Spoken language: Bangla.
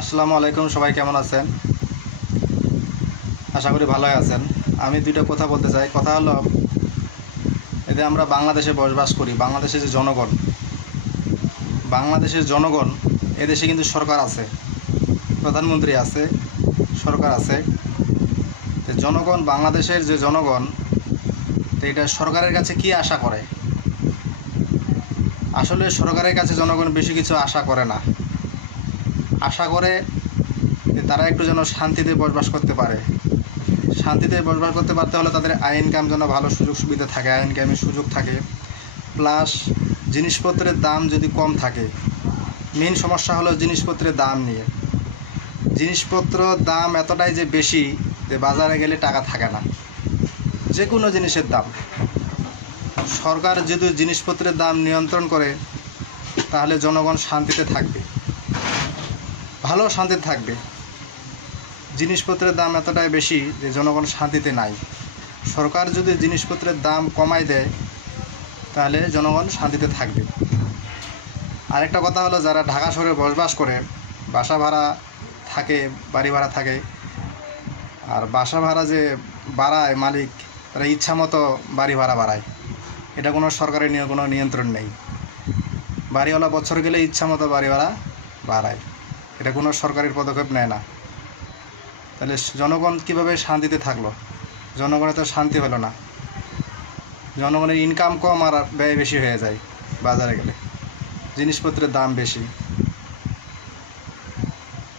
আসসালামু আলাইকুম। সবাই কেমন আছেন? আশা করি ভালোই আছেন। আমি দুইটা কথা বলতে চাই। কথা হলো, এতে আমরা বাংলাদেশে বসবাস করি। বাংলাদেশের জনগণ এদেশে কিন্তু সরকার আছে, প্রধানমন্ত্রী আছে, সরকার আছে। তো জনগণ, বাংলাদেশের যে জনগণ, তো এটা সরকারের কাছে কি আশা করে? আসলে সরকারের কাছে জনগণ বেশি কিছু আশা করে না। আশা করে যে তারা একটু যেন শান্তিতে বসবাস করতে পারে। শান্তিতে বসবাস করতে পারতে হলে তাদের আয় ইনকাম যেন ভালো সুযোগ সুবিধা থাকে, আয় ইনকামের সুযোগ থাকে, প্লাস জিনিসপত্রের দাম যদি কম থাকে। মেন সমস্যা হলো জিনিসপত্রের দাম নিয়ে। জিনিসপত্র দাম এতটাই যে বেশি যে বাজারে গেলে টাকা থাকে না, যে কোনো জিনিসের দাম। সরকার যদি জিনিসপত্রের দাম নিয়ন্ত্রণ করে তাহলে জনগণ শান্তিতে থাকবে, ভালো শান্তিতে থাকবে। জিনিসপত্রের দাম এতটাই বেশি যে জনগণ শান্তিতে নাই। সরকার যদি জিনিসপত্রের দাম কমায় দেয় তাহলে জনগণ শান্তিতে থাকবে। আরেকটা কথা হলো, যারা ঢাকা শহরে বসবাস করে, বাসা ভাড়া থাকে, বাড়ি ভাড়া থাকে, আর বাসা ভাড়া যে বাড়ায় মালিক, তারা ইচ্ছা মতো বাড়ি ভাড়া বাড়ায়। এটা কোনো সরকারের কোনো নিয়ন্ত্রণ নেই। বাড়িওয়ালা বছর গেলে ইচ্ছা মতো বাড়ি ভাড়া বাড়ায়, এটা কোনো সরকারের পদক্ষেপ নেয় না। তাহলে জনগণ কীভাবে শান্তিতে থাকলো? জনগণের তো শান্তি হলো না। জনগণের ইনকাম কম আর ব্যয় বেশি হয়ে যায় বাজারে গেলে, জিনিসপত্রের দাম বেশি।